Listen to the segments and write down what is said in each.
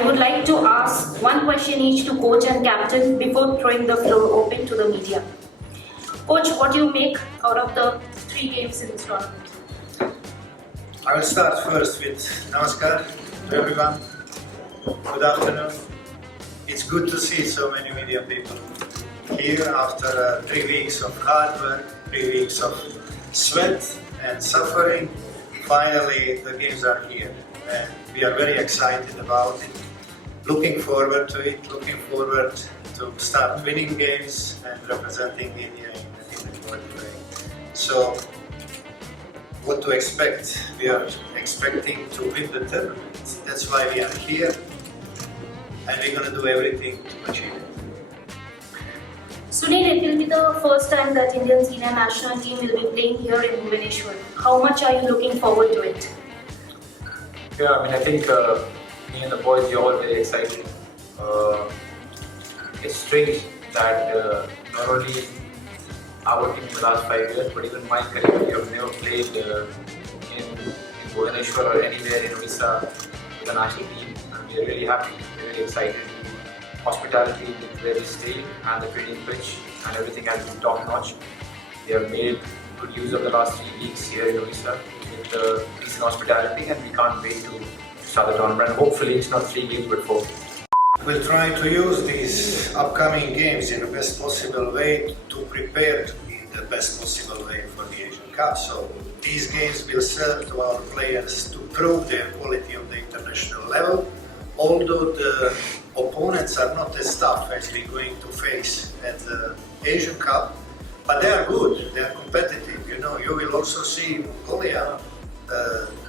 I would like to ask one question each to coach and captain before throwing the floor open to the media. Coach, what do you make out of the 3 games in this tournament? I will start first with Namaskar to everyone. Good afternoon. It's good to see so many media people here after 3 weeks of hard work, 3 weeks of sweat and suffering. Finally, the games are here and we are very excited about it. Looking forward to it, looking forward to start winning games and representing India in the quality way. So, what to expect? We are expecting to win the tournament. That's why we are here and we're going to do everything to achieve it. Sunil, it will be the first time that Indian senior national team will be playing here in Bhubaneswar. How much are you looking forward to it? Yeah, I think me and the boys, we're all very excited. It's strange that not only our team in the last 5 years, but even my career, we have never played in Bhubaneswar or anywhere in Odisha with the national team. And we are really happy, we're really excited. Hospitality with where we stay and the training pitch and everything has been top notch. They have made good use of the last 3 weeks here in Odisha with decent hospitality, and we can't wait to start the tournament. Hopefully it's not 3 games but 4. We'll try to use these upcoming games in the best possible way to prepare in the best possible way for the Asian Cup. So these games will serve to our players to prove their quality on the international level, although the opponents are not as tough as we're going to face at the Asian Cup, but they are good, they are competitive. You will also see Mongolia,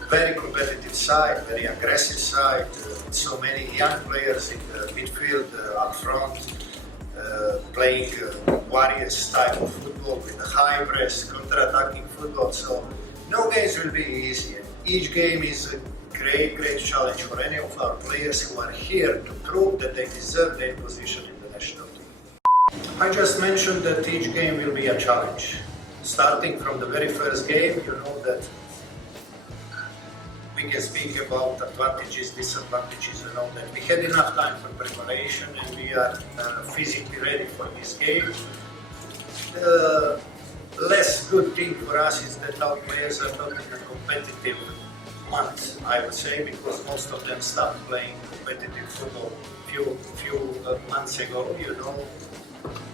very competitive side, very aggressive side, so many young players in the midfield, up front, playing warriors type of football with a high press, counter-attacking football. So no games will be easy. Each game is a great challenge for any of our players who are here to prove that they deserve their position in the national team. I just mentioned that each game will be a challenge. Starting from the very first game, you know that we can speak about advantages, disadvantages and all that. We had enough time for preparation and we are physically ready for this game. The less good thing for us is that our players are not in a competitive month, I would say, because most of them stopped playing competitive football few months ago.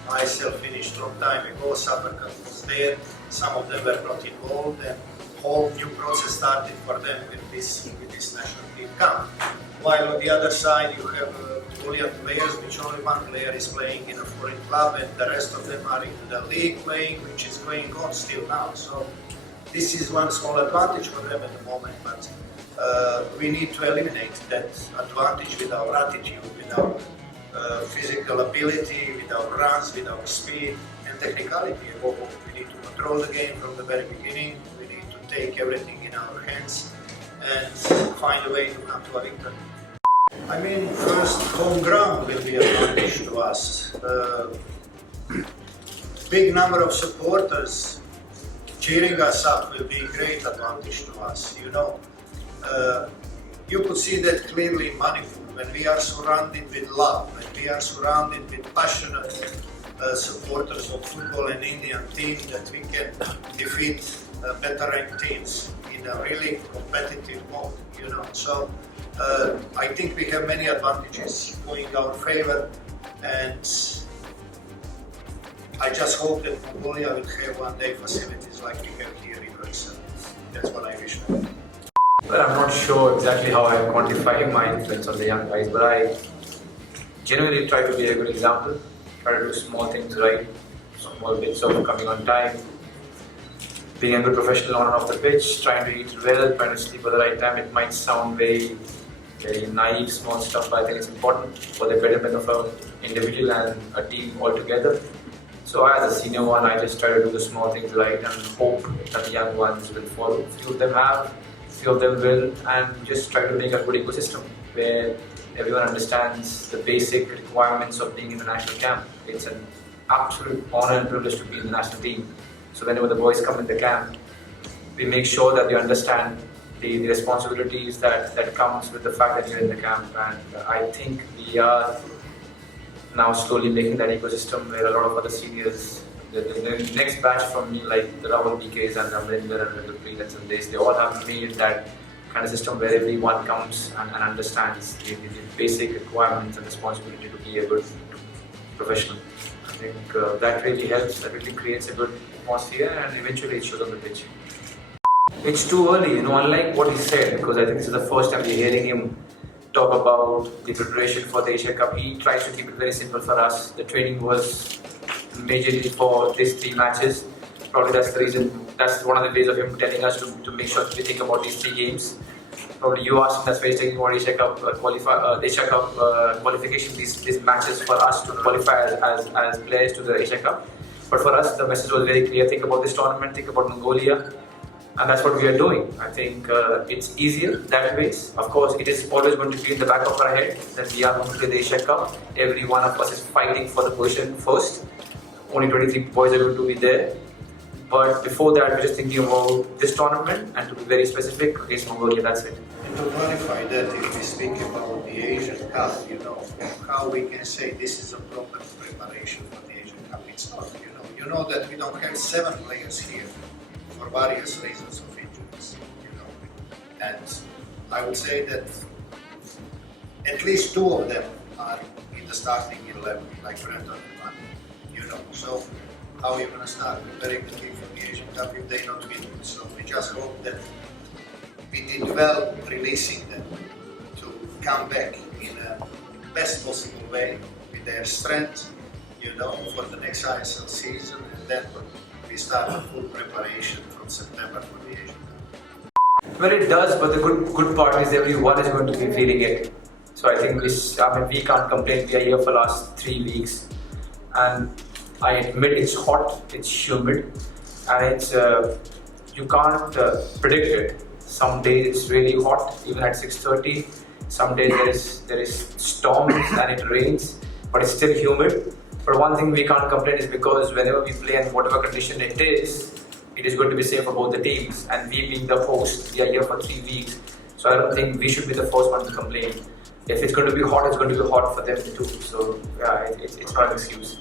Myself finished long time ago, Super Cup was there, some of them were not involved, and whole new process started for them with this national team camp. While on the other side you have Mongolian players, which only one player is playing in a foreign club and the rest of them are in the league playing, which is going on still now. So this is one small advantage for them at the moment, but we need to eliminate that advantage with our attitude, with our physical ability, with our runs, with our speed and technicality. We need to control the game from the very beginning. We need to take everything in our hands and find a way to come to a victory. First, home ground will be an advantage to us. Big number of supporters cheering us up will be a great advantage to us. You could see that clearly in Manipur when we are surrounded with love, when we are surrounded with passionate supporters of football and Indian team, that we can defeat better ranked teams in a really competitive mode. So I think we have many advantages going our favor, and I just hope that Mongolia will have one day facilities like we have here in Odisha. That's what I wish for. Well, I'm not sure exactly how I quantify my influence on the young guys, but I genuinely try to be a good example, try to do small things right, small bits of coming on time, being a good professional on and off the pitch, trying to eat well, trying to sleep at the right time. It might sound very naive, small stuff, but I think it's important for the betterment of an individual and a team altogether. So as a senior one, I just try to do the small things right and hope that the young ones will follow. Few of them have, few of them will, and just try to make a good ecosystem where everyone understands the basic requirements of being in the national camp. It's an absolute honor and privilege to be in the national team. So whenever the boys come in the camp, we make sure that they understand the responsibilities that comes with the fact that you're in the camp. And I think we are now slowly making that ecosystem where a lot of other seniors, the next batch from me, like the Rahul BKs and the Amrinder and the Preets and they all have made that kind of system where everyone comes and understands the basic requirements and responsibility to be a good professional. I think that really helps, that really creates a good atmosphere, and eventually it shows on the pitch. It's too early, unlike what he said, because I think this is the first time we're hearing him talk about the preparation for the Asia Cup. He tries to keep it very simple for us. The training was majorly for these 3 matches. Probably that's the reason, that's one of the ways of him telling us to make sure that we think about these 3 games. Probably you asked him, that's why he's taking about Asia Cup qualification, these matches for us to qualify as players to the Asia Cup. But for us, the message was very clear: think about this tournament, think about Mongolia, and that's what we are doing. I think it's easier that way. Of course, it is always going to be in the back of our head that we are going to play the Asia Cup. Every one of us is fighting for the position first. Only 23 boys are going to be there. But before that, we're just thinking about this tournament, and to be very specific, against Mongolia, that's it. And to clarify that, if we speak about the Asian Cup, how we can say this is a proper preparation for the Asian Cup. It's not, You know that we don't have 7 players here for various reasons of injuries, And I would say that at least 2 of them are in the starting 11, like Brendan and Van, So how are you going to start preparing the team for the Asian Cup if they don't win? So we just hope that we did well releasing them to come back in a best possible way with their strength, for the next ISL season, and then we start a full preparation from September for the Asian Cup. Well, it does, but the good part is everyone is going to be feeling it. So I think we can't complain. We are here for the last 3 weeks, and I admit it's hot, it's humid, and it's you can't predict it. Some days it's really hot, even at 6:30. Some days there is storms and it rains, but it's still humid. But one thing we can't complain is because whenever we play in whatever condition it is going to be safe for both the teams. And we being the host, we are here for 3 weeks, so I don't think we should be the first one to complain. If it's going to be hot, it's going to be hot for them too. So yeah, it's not an excuse.